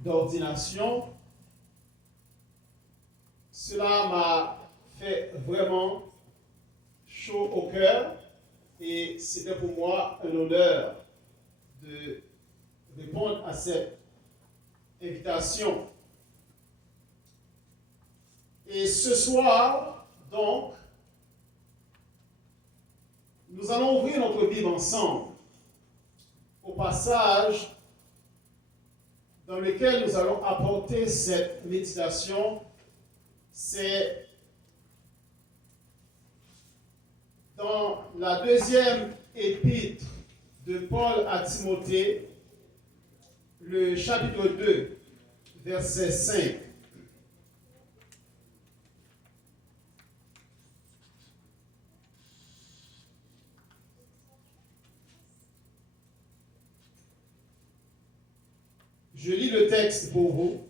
d'ordination. Cela m'a fait vraiment chaud au cœur et c'était pour moi un honneur de répondre à cette invitation. Et ce soir, donc, nous allons ouvrir notre Bible ensemble au passage dans lequel nous allons apporter cette méditation. C'est dans la deuxième épître de Paul à Timothée, le chapitre 2, verset 5. Je lis le texte pour vous.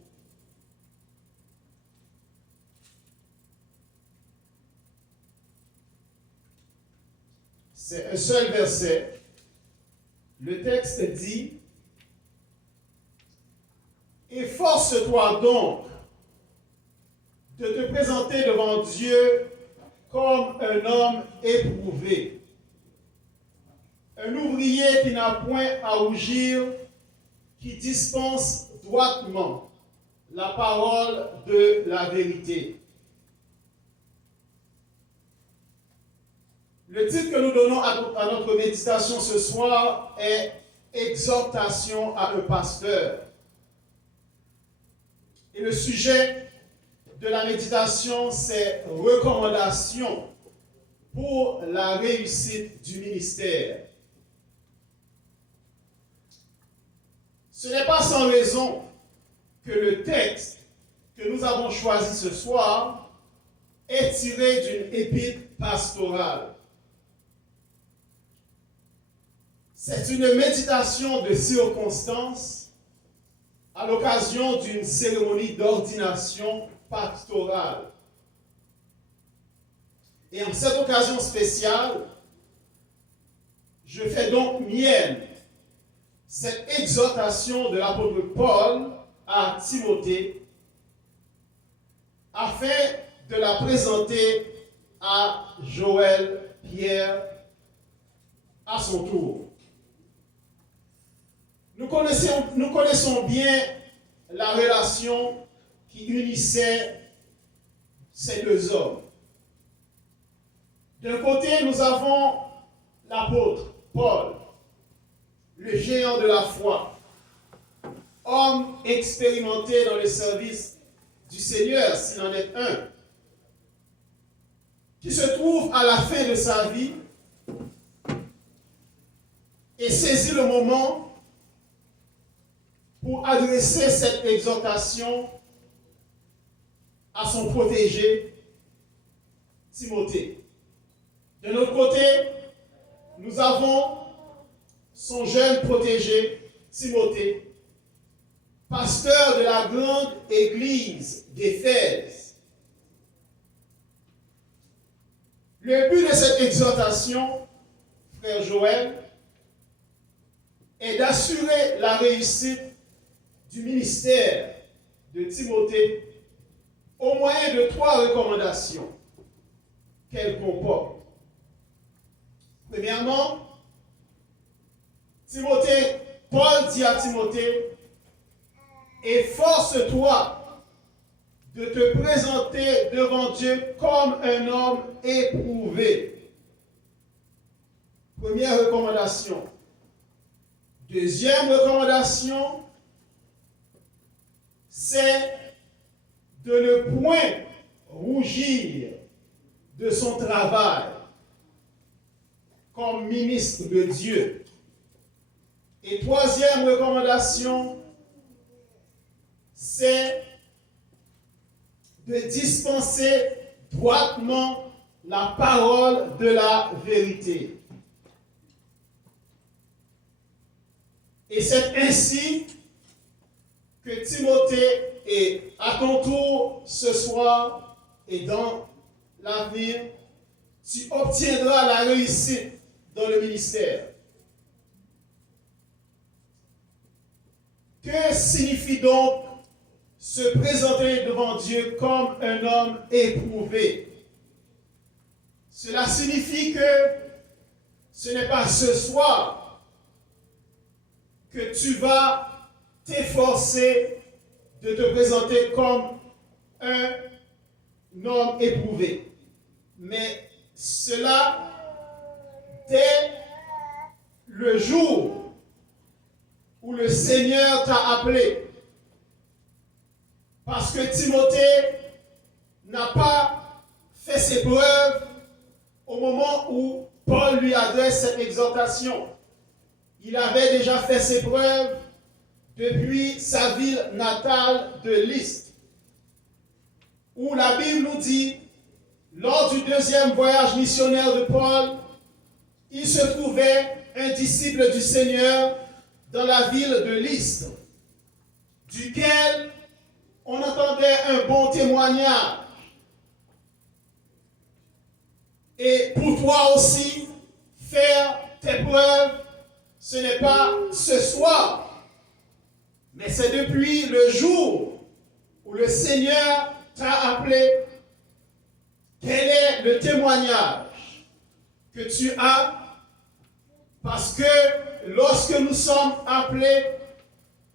C'est un seul verset. Le texte dit: « Efforce-toi donc de te présenter devant Dieu comme un homme éprouvé, un ouvrier qui n'a point à rougir, qui dispense droitement la parole de la vérité. » Le titre que nous donnons à notre méditation ce soir est « Exhortation à un pasteur ». Et le sujet de la méditation, c'est « Recommandation pour la réussite du ministère ». Ce n'est pas sans raison que le texte que nous avons choisi ce soir est tiré d'une épître pastorale. C'est une méditation de circonstance à l'occasion d'une cérémonie d'ordination pastorale. Et en cette occasion spéciale, je fais donc mienne cette exhortation de l'apôtre Paul à Timothée afin de la présenter à Joël Pierre à son tour. Nous connaissons bien la relation qui unissait ces deux hommes. D'un côté, nous avons l'apôtre Paul, le géant de la foi, homme expérimenté dans le service du Seigneur, s'il en est un, qui se trouve à la fin de sa vie et saisit le moment pour adresser cette exhortation à son protégé, Timothée. De notre côté, nous avons son jeune protégé, Timothée, pasteur de la grande église d'Éphèse. Le but de cette exhortation, frère Joël, est d'assurer la réussite du ministère de Timothée au moyen de 3 recommandations qu'elle comporte. Premièrement, Paul dit à Timothée: efforce-toi de te présenter devant Dieu comme un homme éprouvé. Première recommandation. Deuxième recommandation, c'est de ne point rougir de son travail comme ministre de Dieu. Et troisième recommandation, c'est de dispenser droitement la parole de la vérité. Et c'est ainsi que Timothée, et à ton tour ce soir et dans l'avenir, tu obtiendras la réussite dans le ministère. Que signifie donc se présenter devant Dieu comme un homme éprouvé? Cela signifie que ce n'est pas ce soir que tu vas t'efforcer de te présenter comme un homme éprouvé. Mais cela, dès le jour où le Seigneur t'a appelé. Parce que Timothée n'a pas fait ses preuves au moment où Paul lui adresse cette exhortation. Il avait déjà fait ses preuves depuis sa ville natale de Lystre, où la Bible nous dit, lors du deuxième voyage missionnaire de Paul, il se trouvait un disciple du Seigneur dans la ville de Lystre, duquel on entendait un bon témoignage. Et pour toi aussi, faire tes preuves, ce n'est pas ce soir, mais c'est depuis le jour où le Seigneur t'a appelé. Quel est le témoignage que tu as? Parce que lorsque nous sommes appelés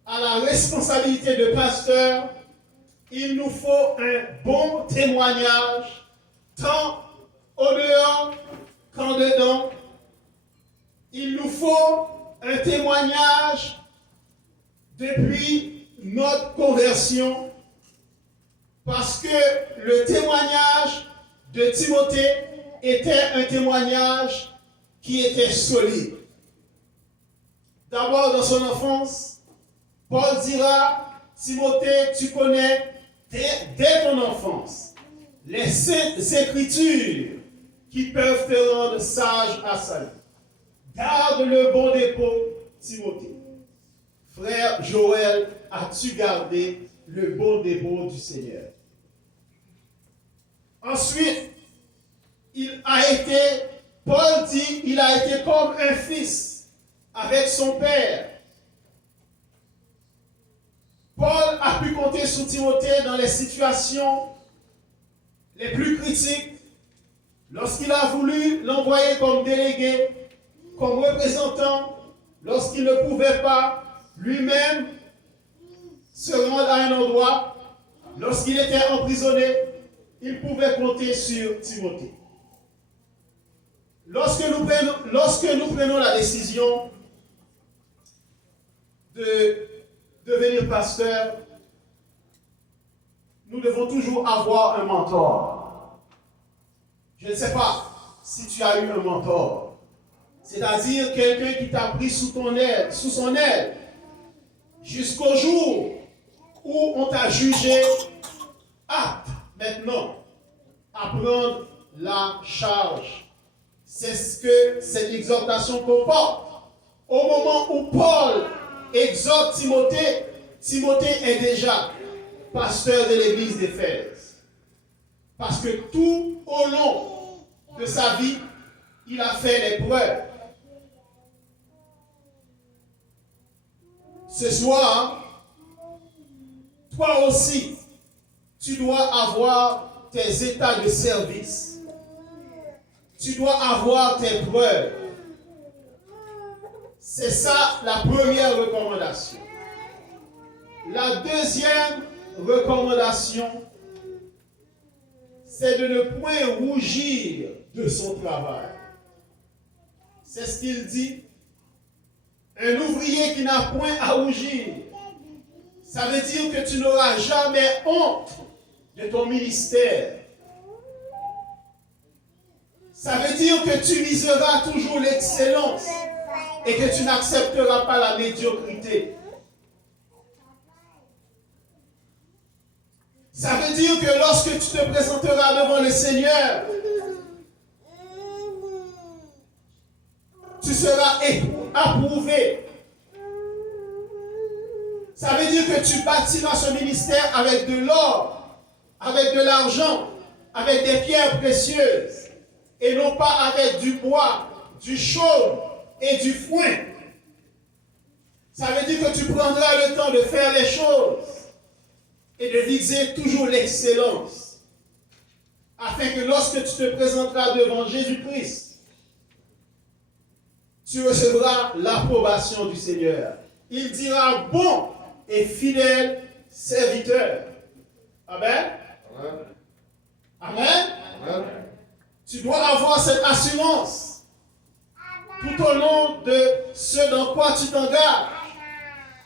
à la responsabilité de pasteur, il nous faut un bon témoignage, tant au dehors qu'en dedans. Il nous faut un témoignage depuis notre conversion, parce que le témoignage de Timothée était un témoignage qui était solide. D'abord, dans son enfance, Paul dira, Timothée, tu connais dès ton enfance les saintes écritures qui peuvent te rendre sage à salut. Garde le bon dépôt, Timothée. Frère Joël, as-tu gardé le bon dépôt du Seigneur? Ensuite, Paul dit, il a été comme un fils avec son père. Paul a pu compter sur Timothée dans les situations les plus critiques, lorsqu'il a voulu l'envoyer comme délégué, comme représentant, lorsqu'il ne pouvait pas lui-même se rendre à un endroit, lorsqu'il était emprisonné, il pouvait compter sur Timothée. Lorsque nous prenons la décision de devenir pasteur, nous devons toujours avoir un mentor. Je ne sais pas si tu as eu un mentor, c'est-à-dire quelqu'un qui t'a pris sous son aile, jusqu'au jour où on t'a jugé apte maintenant à prendre la charge. C'est ce que cette exhortation comporte. Au moment où Paul exhorte Timothée, Timothée est déjà pasteur de l'église d'Éphèse. Parce que tout au long de sa vie, il a fait les preuves. Ce soir, toi aussi, tu dois avoir tes états de service. Tu dois avoir tes preuves. C'est ça la première recommandation. La deuxième recommandation, c'est de ne point rougir de son travail. C'est ce qu'il dit. Un ouvrier qui n'a point à rougir, ça veut dire que tu n'auras jamais honte de ton ministère. Ça veut dire que tu viseras toujours l'excellence et que tu n'accepteras pas la médiocrité. Ça veut dire que lorsque tu te présenteras devant le Seigneur, tu seras approuvé. Ça veut dire que tu bâtiras ce ministère avec de l'or, avec de l'argent, avec des pierres précieuses, et non pas avec du bois, du chaume et du foin. Ça veut dire que tu prendras le temps de faire les choses et de viser toujours l'excellence, afin que lorsque tu te présenteras devant Jésus-Christ, tu recevras l'approbation du Seigneur. Il dira bon et fidèle serviteur. Amen. Amen. Amen. Tu dois avoir cette assurance tout au long de ce dans quoi tu t'engages,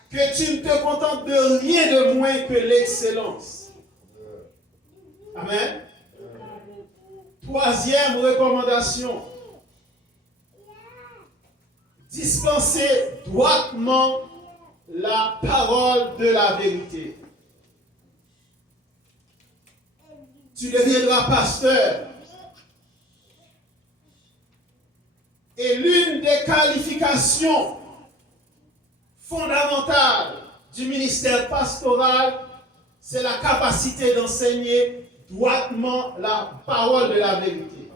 que tu ne te contentes de rien de moins que l'excellence. Amen. Troisième recommandation. Dispenser droitement la parole de la vérité. Tu deviendras pasteur. Et l'une des qualifications fondamentales du ministère pastoral, c'est la capacité d'enseigner droitement la parole de la vérité.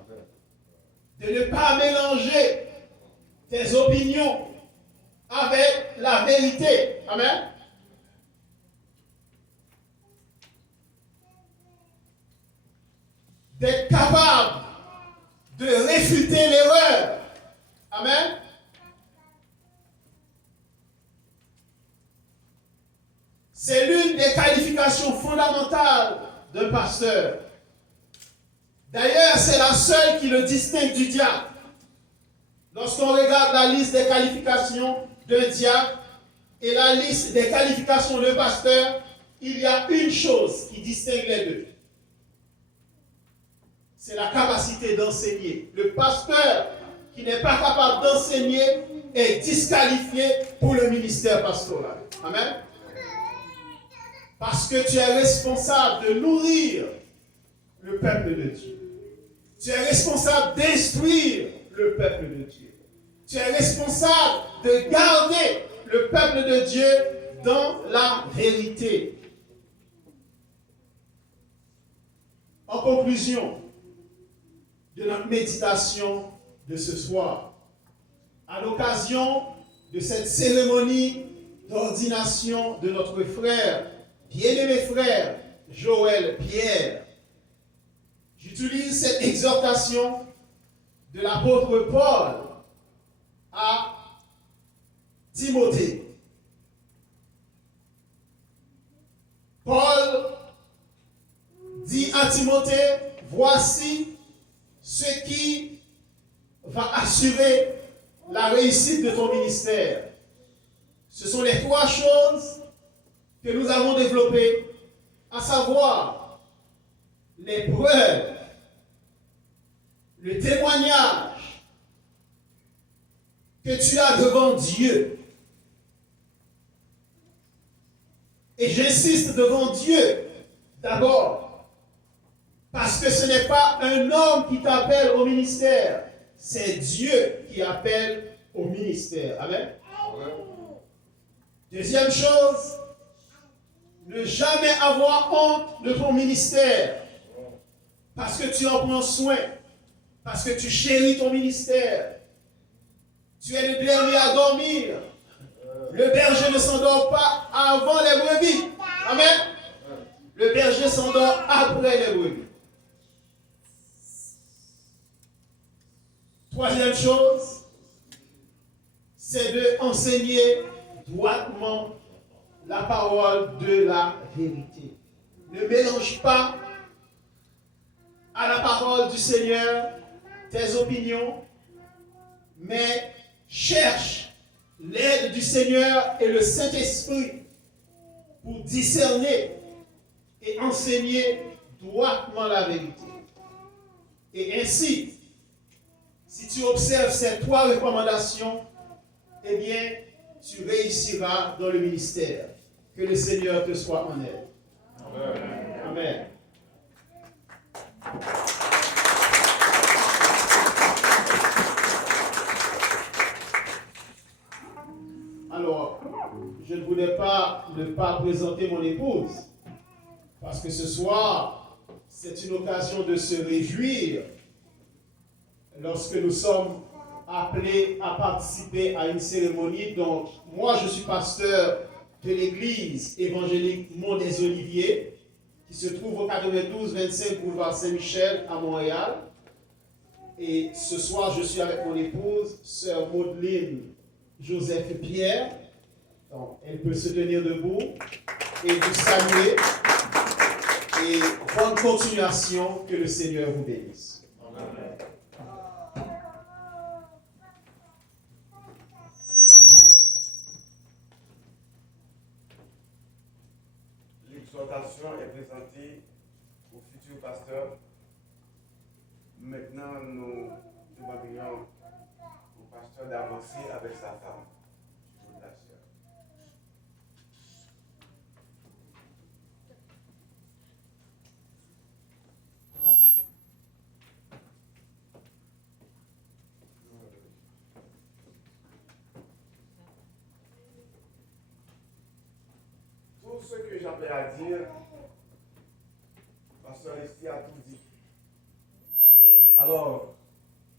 De ne pas mélanger tes opinions avec la vérité. Amen. D'être capable de réfuter l'erreur. Amen. C'est l'une des qualifications fondamentales d'un pasteur. D'ailleurs, c'est la seule qui le distingue du diacre. Lorsqu'on regarde la liste des qualifications d'un diacre et la liste des qualifications d'un pasteur, il y a une chose qui distingue les deux. C'est la capacité d'enseigner. Le pasteur qui n'est pas capable d'enseigner est disqualifié pour le ministère pastoral. Amen. Parce que tu es responsable de nourrir le peuple de Dieu. Tu es responsable d'instruire le peuple de Dieu. Tu es responsable de garder le peuple de Dieu dans la vérité. En conclusion de notre méditation de ce soir, à l'occasion de cette cérémonie d'ordination de notre frère, bien-aimé frère Joël Pierre, j'utilise cette exhortation de l'apôtre Paul à Timothée. Paul dit à Timothée, voici ce qui va assurer la réussite de ton ministère. Ce sont les trois choses que nous avons développées, à savoir les preuves, le témoignage que tu as devant Dieu. Et j'insiste devant Dieu d'abord, parce que ce n'est pas un homme qui t'appelle au ministère, c'est Dieu qui appelle au ministère. Amen. Deuxième chose, ne jamais avoir honte de ton ministère, parce que tu en prends soin, parce que tu chéris ton ministère. Tu es le dernier à dormir. Le berger ne s'endort pas avant les brebis. Amen. Le berger s'endort après les brebis. Troisième chose, c'est d'enseigner droitement la parole de la vérité. Ne mélange pas à la parole du Seigneur tes opinions, mais cherche l'aide du Seigneur et le Saint-Esprit pour discerner et enseigner droitement la vérité. Et ainsi, si tu observes ces trois recommandations, eh bien, tu réussiras dans le ministère. Que le Seigneur te soit en aide. Amen. Amen. Alors, je ne voulais pas ne pas présenter mon épouse, parce que ce soir, c'est une occasion de se réjouir lorsque nous sommes appelé à participer à une cérémonie. Donc, moi, je suis pasteur de l'église évangélique Mont des Oliviers, qui se trouve au 92-25 boulevard Saint-Michel à Montréal. Et ce soir, je suis avec mon épouse, sœur Maudeline Joseph Pierre. Donc, elle peut se tenir debout et vous saluer. Et bonne continuation, que le Seigneur vous bénisse. Amen. L'exhortation est présentée au futur pasteur. Maintenant, nous demanderions au pasteur d'avancer avec sa femme. Tout ce que j'avais à dire, pasteur Esti a tout dit. Alors,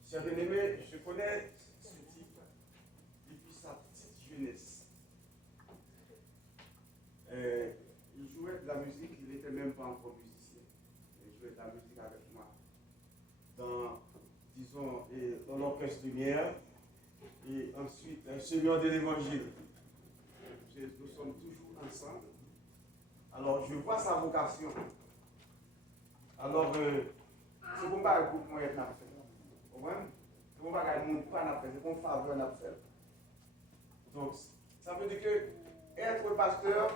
chers bien-aimés, je connais ce type depuis sa petite jeunesse. Il jouait de la musique, il n'était même pas encore musicien. Il jouait de la musique avec moi dans l'orchestre lumière et ensuite un seigneur de l'évangile. Nous sommes toujours ensemble. Alors, je vois sa vocation. Alors, c'est pour pas que moi être fait. Vous comprenez? C'est pour pas que mon pas n'a fait, c'est pour faveur n'a fait. Donc, ça veut dire que être pasteur,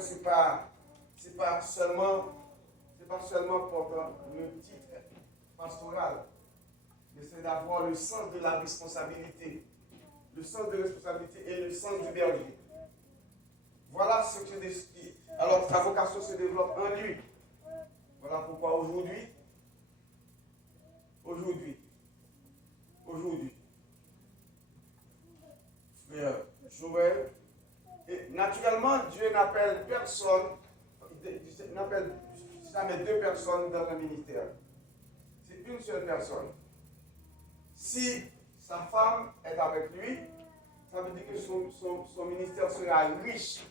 c'est pas seulement pour le titre pastoral, mais c'est d'avoir le sens de la responsabilité, le sens de responsabilité et le sens du berger. Voilà ce que alors sa vocation se développe en lui. Voilà pourquoi aujourd'hui, frère Joël, et naturellement Dieu n'appelle personne, n'appelle jamais deux personnes dans le ministère. C'est une seule personne. Si sa femme est avec lui, ça veut dire que son ministère sera riche.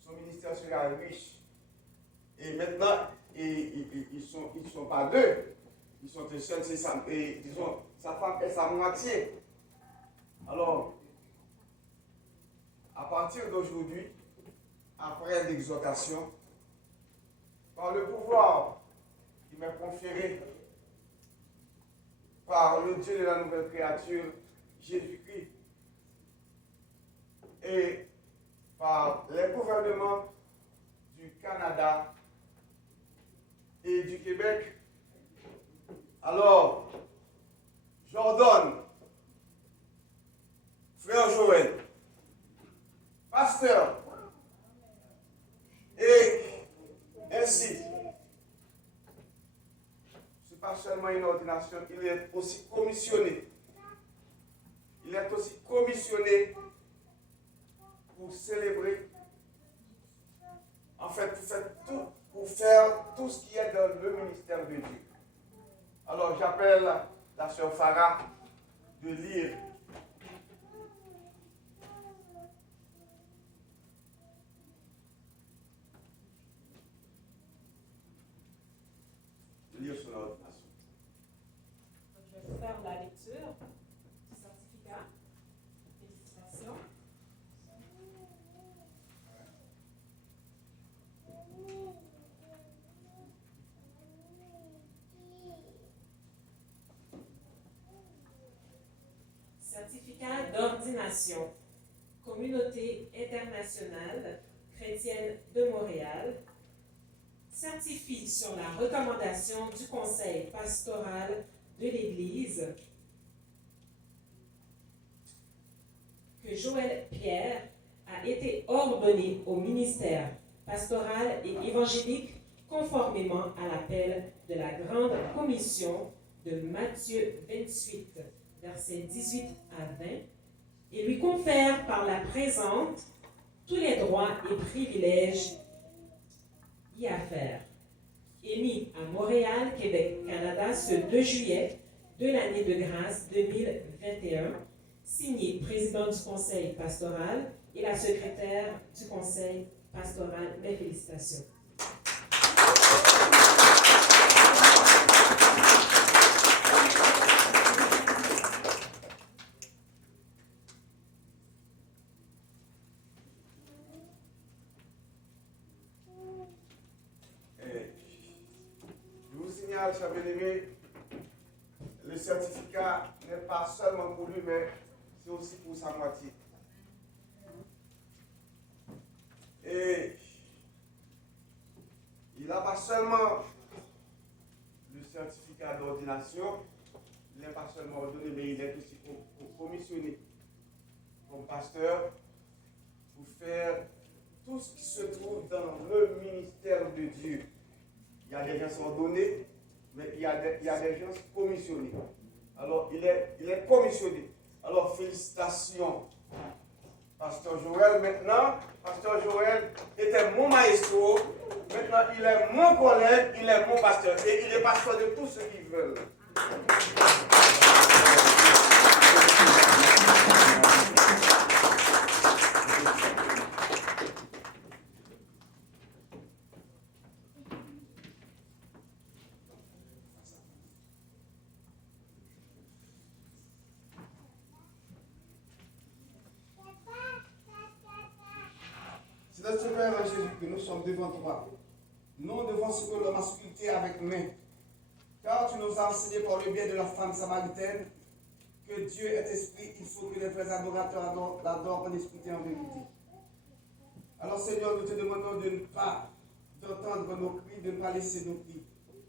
Son ministère sera riche. Et maintenant, ils sont pas deux. Ils sont un seul, c'est ça. Et disons, sa femme est sa moitié. Alors, à partir d'aujourd'hui, après l'exhortation, par le pouvoir qui m'est conféré par le Dieu de la nouvelle créature, Jésus-Christ, et par les gouvernements du Canada et du Québec, alors j'ordonne, frère Joël, pasteur, et ainsi, ce n'est pas seulement une ordination, il est aussi commissionné. Il est aussi commissionné pour célébrer, en fait, pour faire tout ce qui est dans le ministère de Dieu. Alors j'appelle la sœur Farah de lire son ordination. Je vais faire la lecture du certificat. Félicitations. Certificat d'ordination. Communauté internationale chrétienne de Montréal certifie sur la recommandation du Conseil pastoral de l'Église que Joël Pierre a été ordonné au ministère pastoral et évangélique conformément à l'appel de la Grande Commission de Matthieu 28, versets 18 à 20, et lui confère par la présente tous les droits et privilèges y à faire. Émis à Montréal, Québec, Canada, ce 2 juillet de l'année de grâce 2021, signé président du conseil pastoral et la secrétaire du conseil pastoral. Mes félicitations. Je vous signale, chers bien-aimés, le certificat n'est pas seulement pour lui, mais c'est aussi pour sa moitié. Et il n'a pas seulement le certificat d'ordination, il n'est pas seulement ordonné, mais il est aussi commissionné comme pasteur pour faire tout ce qui se trouve dans le ministère de Dieu. Il y a des gens ordonnés, mais il y a des gens commissionnés. Alors, il est commissionné. Alors, félicitations, Pasteur Joël. Maintenant, Pasteur Joël était mon maestro. Maintenant, il est mon collègue, il est mon pasteur. Et il est pasteur de tous ceux qui veulent. C'est notre Père en Jésus que nous sommes devant toi. Non devant ce que l'homme a sculpté avec main. Car tu nous as enseigné par le biais de la femme samaritaine que Dieu est esprit, il faut que les vrais adorateurs l'adorent en esprit et en vérité. Alors Seigneur, nous te demandons de ne pas d'entendre nos cris, de ne pas laisser nos cris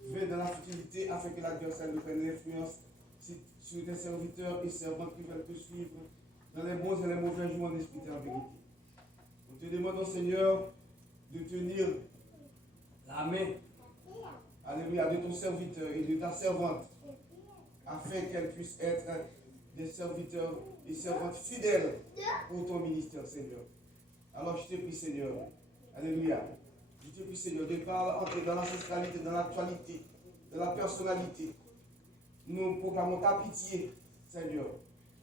venir dans la futilité afin que l'adversaire nous prenne l'influence sur tes serviteurs et servantes qui veulent te suivre dans les bons et les mauvais jours en esprit et en vérité. Nous te demandons, Seigneur, de tenir la main, alléluia, de ton serviteur et de ta servante, afin qu'elle puisse être des serviteurs et servantes fidèles pour ton ministère, Seigneur. Alors je te prie, Seigneur, alléluia, je te prie, Seigneur, de ne pas entrer dans l'ancestralité, dans l'actualité, dans la personnalité. Nous proclamons ta pitié, Seigneur,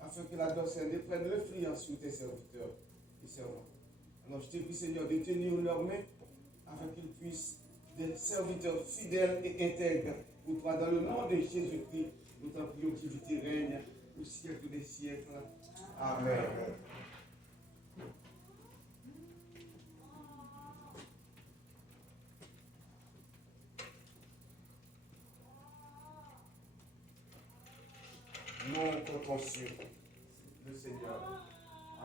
afin que l'adversaire ne prenne l'influence sur tes serviteurs et servantes. Alors je te prie, Seigneur, de tenir leurs mains afin qu'ils puissent être des serviteurs fidèles et intègres pour toi. Dans le nom de Jésus-Christ, nous t'en prions que tu règnes au siècle des siècles. Amen. Nous comptons sur le Seigneur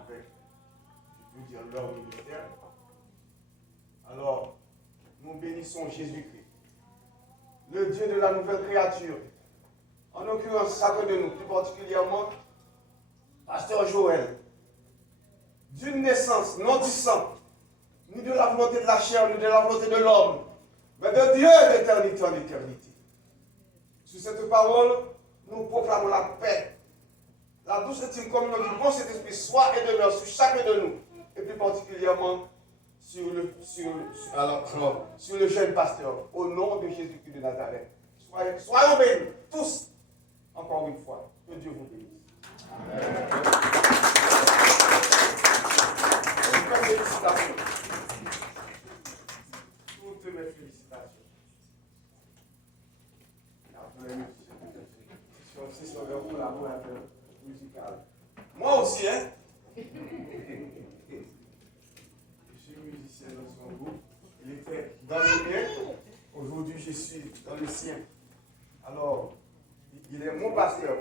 avec, je veux dire, leur ministère. Alors, nous bénissons Jésus-Christ, le Dieu de la nouvelle créature. En l'occurrence, chacun de nous, plus particulièrement, Pasteur Joël, d'une naissance non du sang, ni de la volonté de la chair, ni de la volonté de l'homme, mais de Dieu d'éternité en éternité. Sur cette parole, nous proclamons la paix, la douce intime communion du bon Saint-Esprit soit et demeure sur chacun de nous, et plus particulièrement sur le jeune pasteur, au nom de Jésus-Christ de Nazareth. Soyons bénis, tous, encore une fois. Que Dieu vous bénisse. Amen. Félicitations. Toutes mes félicitations. C'est sur le collaborateur musical. Moi aussi, hein? Je suis musicien dans son groupe. Il était dans le mien. Aujourd'hui, je suis dans le sien. Alors, il est mon pasteur.